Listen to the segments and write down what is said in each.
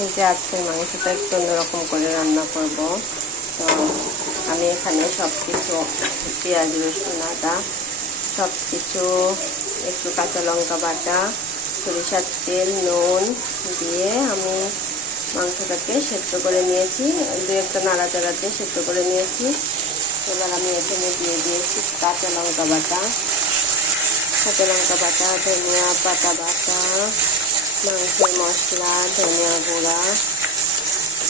এই যে আজকের মাংসটা একটু অন্যরকম করে রান্না করব। তো আমি এখানে সব কিছু পেঁয়াজ, রসুন আদা সব কিছু একটু কাঁচা লঙ্কা বাটা, সরিষার তেল, নুন দিয়ে আমি মাংসটাকে সেদ্ধ করে নিয়েছি। দু একটা নাড়াচাড়া দিয়ে সেদ্ধ করে নিয়েছি। এবার আমি এখানে দিয়ে দিয়েছি কাঁচা লঙ্কা বাটা। কাঁচা লঙ্কা বাটা, ধনিয়া পাতা বাটা মাংসের মশলা, ধনিয়া গুঁড়া,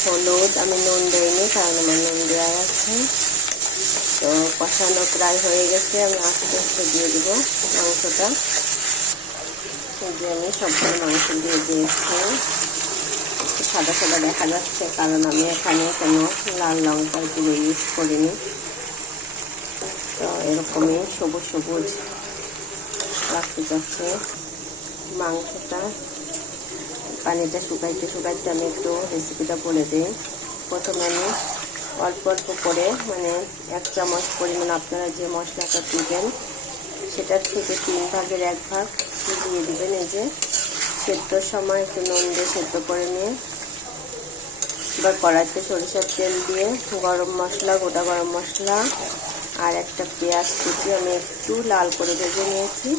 হলুদ, আমি নুন দিইনি কারণ আমার নুন দেওয়া আছে। তো কষানো প্রায় হয়ে গেছে, আমি আস্তে আস্তে দিয়ে দিব মাংসটা। আমি সবগুলো মাংস দিয়ে দিয়েছি। সাদা সাদা দেখা যাচ্ছে কারণ আমি এখানে কোনো লাল লঙ্কার গুঁড়ো ইউজ করিনি। তো এরকমই সবুজ সবুজ রাখতে চাচ্ছে মাংসটা। পানিটা শুকাইতে শুকাইতে আমি একটু রেসিপিটা বলে দিই। প্রথমে আমি অল্প অল্প করে মানে এক চামচ পরিমাণ আপনারা যে মশলাটা দিবেন সেটার থেকে তিন ভাগের এক ভাগ দিয়ে দেবেন। এই যে সেদ্ধর সময় একটু নুন দিয়ে সেদ্ধ করে নিয়ে এবার কড়াইতে সরিষার তেল দিয়ে গরম মশলা, গোটা গরম মশলা আর একটা পেঁয়াজ কুচি আমি একটু লাল করে ভেজে নিয়েছি।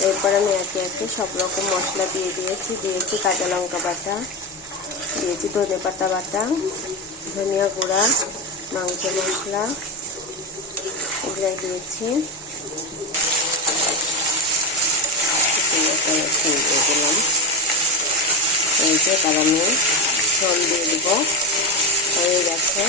এরপর আমি একে একে সব রকম মশলা দিয়ে দিয়েছি দিয়েছি কাঁচা লঙ্কা বাটা, দিয়েছি ধনে পাতা বাটা, ধনিয়া গুঁড়া, মাংস মশলা এগুলো দিয়েছি। দিয়ে দিলাম এই যে তার আমি জল দিয়ে দেবো। হয়ে গেছে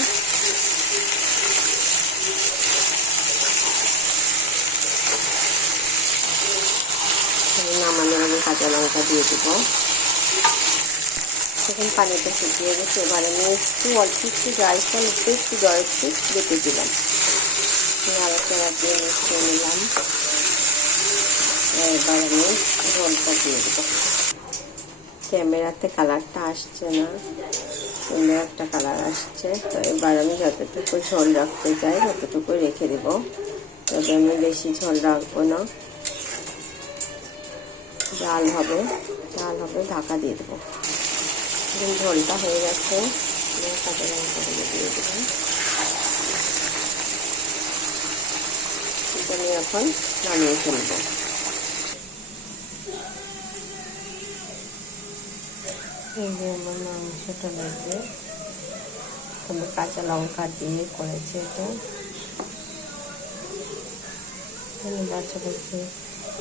নামানোর আমি কাঁচা লঙ্কা দিয়ে দেবো। সেখানে পানিটা শুকিয়ে গেছে, এবার আমি একটু, অল্প একটু ড্রাই ফল একটু একটু একটু বেটে দিলাম। নাড়াচাড়া দিয়ে মিশিয়ে নিলাম। এবার আমি ঝোলটা দিয়ে দেবো। ক্যামেরাতে কালারটা আসছে না, সুন্দর একটা কালার আসছে। তো এবার আমি যতটুকু ঝোল রাখতে চাই ততটুকু রেখে দেবো। তবে আমি বেশি ঝোল রাখব না। ডাল হবে ডাল হবে, ঢাকা দিয়ে দেবো। এখন ঝোলটা হয়ে গেছে। কাঁচা লঙ্কাগুলো দিয়ে দেবো। আমি এখন নামিয়ে ফেলব। এই যে আমার মাংসটা লাগবে তবে কাঁচা লঙ্কা দিয়ে করেছে এটা। বাচ্চাদেরকে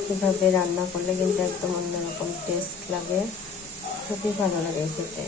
এভাবে রান্না করলে কিন্তু একদম অন্যরকম টেস্ট লাগে। খুবই ভালো লাগে খেতে।